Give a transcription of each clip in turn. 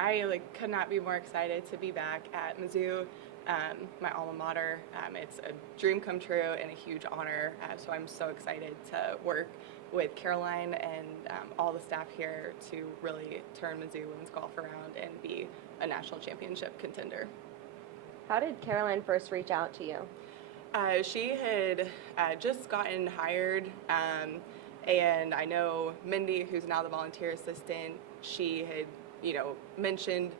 I could not be more excited to be back at Mizzou, my alma mater. It's a dream come true and a huge honor. So I'm so excited to work with Caroline and all the staff here to really turn Mizzou women's golf around and be a national championship contender. How did Caroline first reach out to you? She had just gotten hired, and I know Mindy, who's now the volunteer assistant, she had mentioned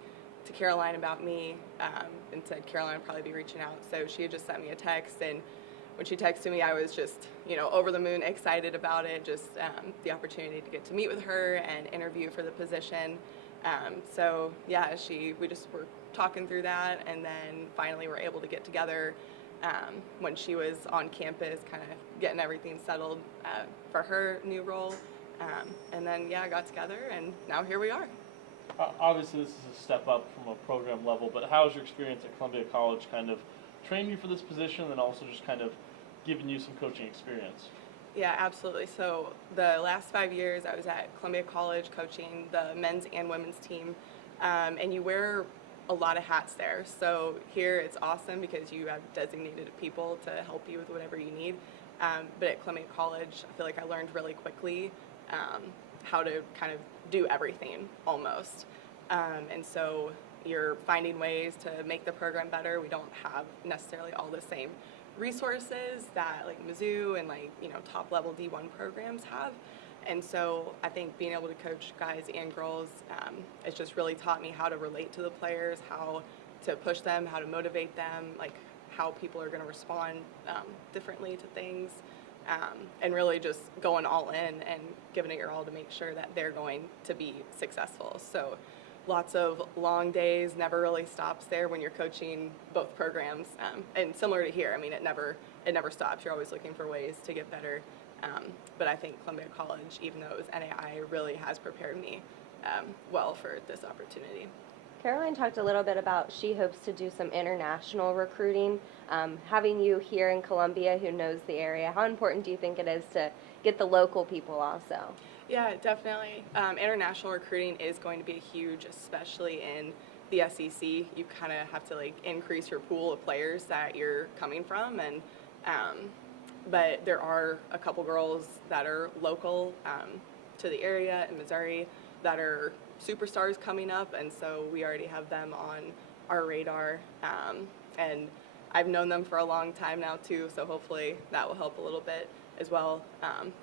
to Caroline about me and said Caroline would probably be reaching out. So she had just sent me a text, and when she texted me, I was just, over the moon excited about it, just the opportunity to get to meet with her and interview for the position. So yeah, we just were talking through that, and then finally were able to get together when she was on campus, kind of getting everything settled for her new role. And then, yeah, got together, and now here we are. Obviously, this is a step up from a program level, but how has your experience at Columbia College kind of trained you for this position and also just kind of given you some coaching experience? Yeah, absolutely. So the last 5 years I was at Columbia College coaching the men's and women's team, and you wear a lot of hats there. So here it's awesome because you have designated people to help you with whatever you need. But at Columbia College, I feel like I learned really quickly how to kind of do everything almost. And so you're finding ways to make the program better. We don't have necessarily all the same resources that Mizzou and top level D1 programs have. And so I think being able to coach guys and girls, it's just really taught me how to relate to the players, how to push them, how to motivate them, how people are going to respond differently to things, and really just going all in and giving it your all to make sure that they're going to be successful. So lots of long days, never really stops there when you're coaching both programs. And similar to here, it never stops. You're always looking for ways to get better. But I think Columbia College, even though it was NAI, really has prepared me well for this opportunity. Caroline talked a little bit about she hopes to do some international recruiting. Having you here in Columbia who knows the area, how important do you think it is to get the local people also? Yeah, definitely. International recruiting is going to be huge, especially in the SEC. You kind of have to increase your pool of players that you're coming from, and but there are a couple girls that are local to the area in Missouri that are superstars coming up, and so we already have them on our radar. And I've known them for a long time now too, so hopefully that will help a little bit as well.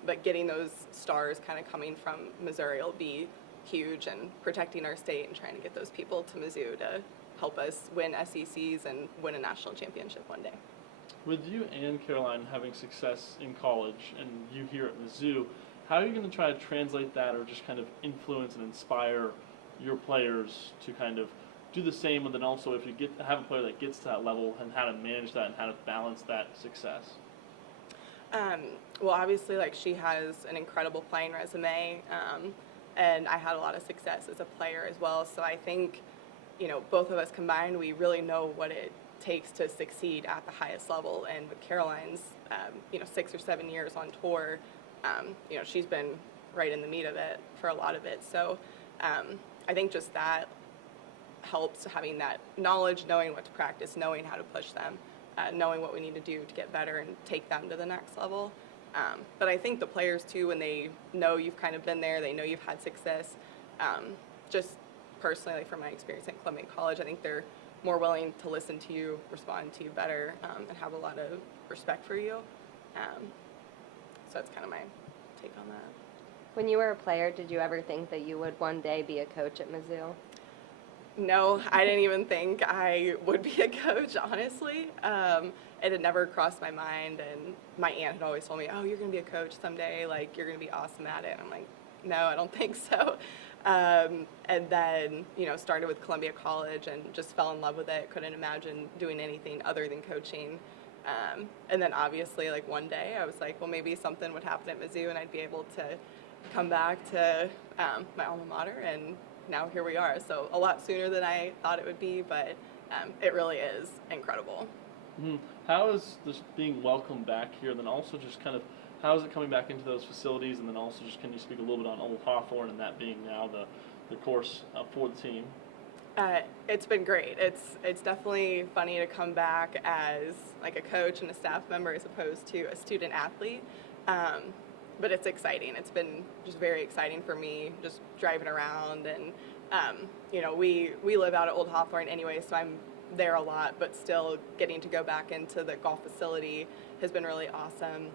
But getting those stars kind of coming from Missouri will be huge, and protecting our state and trying to get those people to Mizzou to help us win SECs and win a national championship one day. With you and Caroline having success in college and you here at Mizzou, how are you going to try to translate that or just kind of influence and inspire your players to kind of do the same, and then also if you have a player that gets to that level, and how to manage that and how to balance that success? Well, obviously, she has an incredible playing resume, and I had a lot of success as a player as well. So I think, both of us combined, we really know what it takes to succeed at the highest level. And with Caroline's, 6 or 7 years on tour, she's been right in the meat of it for a lot of it. So I think just that helps, having that knowledge, knowing what to practice, knowing how to push them, knowing what we need to do to get better and take them to the next level. But I think the players too, when they know you've kind of been there, they know you've had success, just personally, from my experience at Columbia College, I think they're more willing to listen to you, respond to you better, and have a lot of respect for you. So that's kind of my take on that. When you were a player, did you ever think that you would one day be a coach at Mizzou? No, I didn't even think I would be a coach, honestly. It had never crossed my mind, and my aunt had always told me, oh, you're going to be a coach someday, you're going to be awesome at it. And I'm like, no, I don't think so. And then, started with Columbia College and just fell in love with it. Couldn't imagine doing anything other than coaching. And then obviously, one day I was like, well, maybe something would happen at Mizzou and I'd be able to come back to my alma mater, and now here we are. So a lot sooner than I thought it would be, but it really is incredible. Mm-hmm. How is this being welcomed back here? And then also just kind of, how is it coming back into those facilities? And then also just, can you speak a little bit on Old Hawthorne and that being now the course for the team? It's been great. It's definitely funny to come back as like a coach and a staff member as opposed to a student athlete. Um, but it's exciting. It's been just very exciting for me, just driving around and we live out at Old Hawthorne anyway, so I'm there a lot. But still, getting to go back into the golf facility has been really awesome.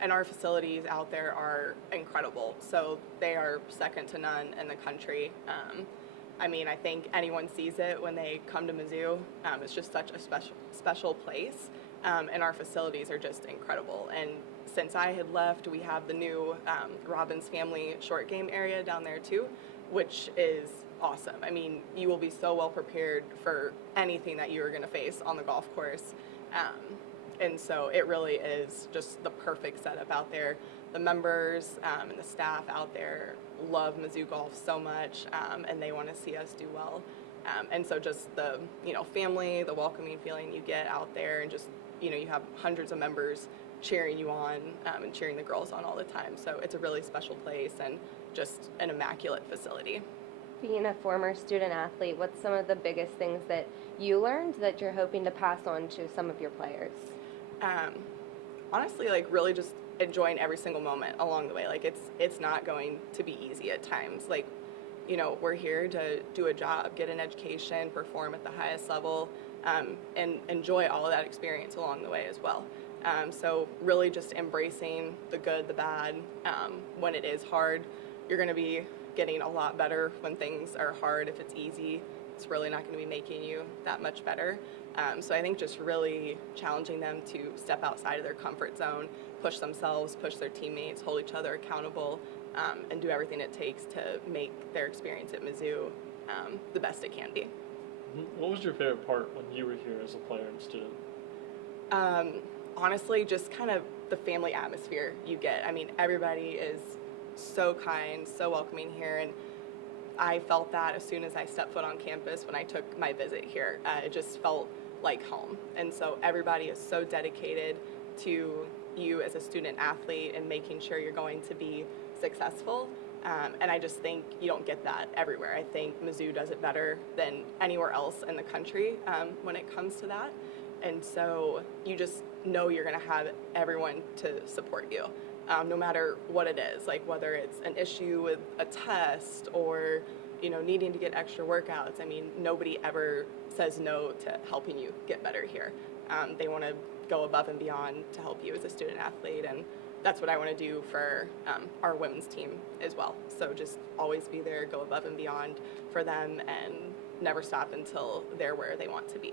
And our facilities out there are incredible. So they are second to none in the country. I think anyone sees it when they come to Mizzou. It's just such a special place, and our facilities are just incredible. And since I had left, we have the new Robbins Family short game area down there too, which is awesome. You will be so well prepared for anything that you are going to face on the golf course. And so it really is just the perfect setup out there. The members and the staff out there love Mizzou golf so much, and they want to see us do well. And so just the family, the welcoming feeling you get out there, and just you have hundreds of members cheering you on and cheering the girls on all the time. So it's a really special place and just an immaculate facility. Being a former student athlete, what's some of the biggest things that you learned that you're hoping to pass on to some of your players? Honestly, really just enjoying every single moment along the way. It's not going to be easy at times. We're here to do a job, get an education, perform at the highest level, and enjoy all of that experience along the way as well. So really just embracing the good, the bad. When it is hard, you're going to be getting a lot better. When things are hard, if it's easy, it's really not going to be making you that much better. So I think just really challenging them to step outside of their comfort zone, push themselves, push their teammates, hold each other accountable, and do everything it takes to make their experience at Mizzou the best it can be. What was your favorite part when you were here as a player and student? Honestly, just kind of the family atmosphere you get. Everybody is so kind, so welcoming here, and I felt that as soon as I stepped foot on campus when I took my visit here. It just felt like home. And so everybody is so dedicated to you as a student athlete and making sure you're going to be successful. And I just think you don't get that everywhere. I think Mizzou does it better than anywhere else in the country when it comes to that. And so you just know you're going to have everyone to support you. No matter what it is, whether it's an issue with a test or needing to get extra workouts. Nobody ever says no to helping you get better here. They want to go above and beyond to help you as a student athlete, and that's what I want to do for our women's team as well. So just always be there, go above and beyond for them, and never stop until they're where they want to be.